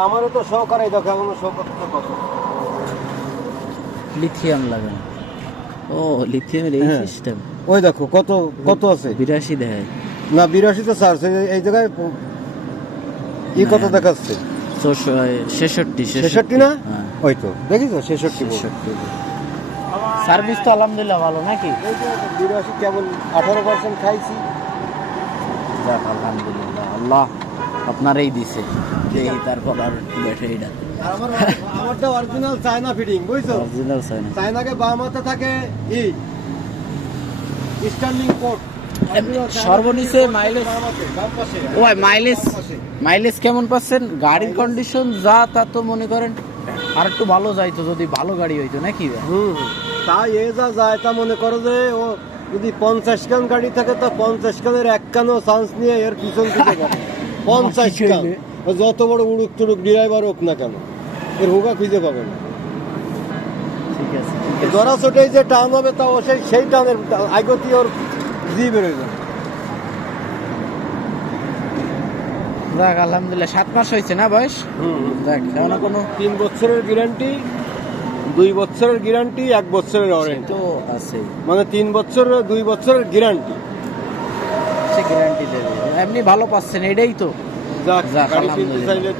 আমারও তো শো করাই, দেখো এখনো শো করতে কত লিথিয়াম লাগানো। ও লিথিয়ামের এই হ্যাঁ। সিস্টেম। ওই দেখো কত কত আছে। 82 দেখায় না 82 তো চার্জ এই জায়গায় কত দেখাচ্ছে? 66 না হ্যাঁ। ওই তো দেখিস 66 সার্ভিস তো আলহামদুলিল্লাহ ভালো নাকি? এই যে 82 কেবল 18% খাইছি। যাক আলহামদুলিল্লাহ, আল্লাহ আপনারই দিছে। এই তারপর আর ব্যাটারিটা আর আমারটা অরিজিনাল চায়না ফিটিং, বুঝছো? অরিজিনাল চাই না। চায়নাকে বাম হাতে থাকে স্টার্লিং পোর্ট। সর্বনিচে মাইলেজ ওই মাইলেজ কেমন পাচ্ছেন? গাড়ির কন্ডিশন যা তা তো মনে করেন আর একটু ভালো যাইতো যদি ভালো গাড়ি হইতো নাকি? তাই এ যা যায় তা মনে করো যে ও যদি 50 কান গাড়ি থাকে তো 50 কানের এক কানও চান্স নিয়ে এর পিছন থেকে যাবে। 50 কান ও যত বড় উড়ুক টুড়ুক ড্রাইভার হোক না কেন এর হুগা খুঁজে পাবে না। ঠিক আছে ধরা ছোটেই যে টান হবে তা ও সেই টানের আগতি ওর জি বেরোয় যাবে। যাক আলহামদুলিল্লাহ 7 মাস হয়েছে না বয়স? যাক এখনো কোনো 3 বছরের গ্যারান্টি, 2 বছরের গ্যারান্টি, 1 বছরের ওয়ারেন্টি তো আছে, মানে 3 বছর 2 বছরের গ্যারান্টি। সে গ্যারান্টি দেবে। এমনি ভালো পাচ্ছেন এটাই তো। যাক যাক, গাড়ি কিনতে আলহামদুলিল্লাহ। চাইলে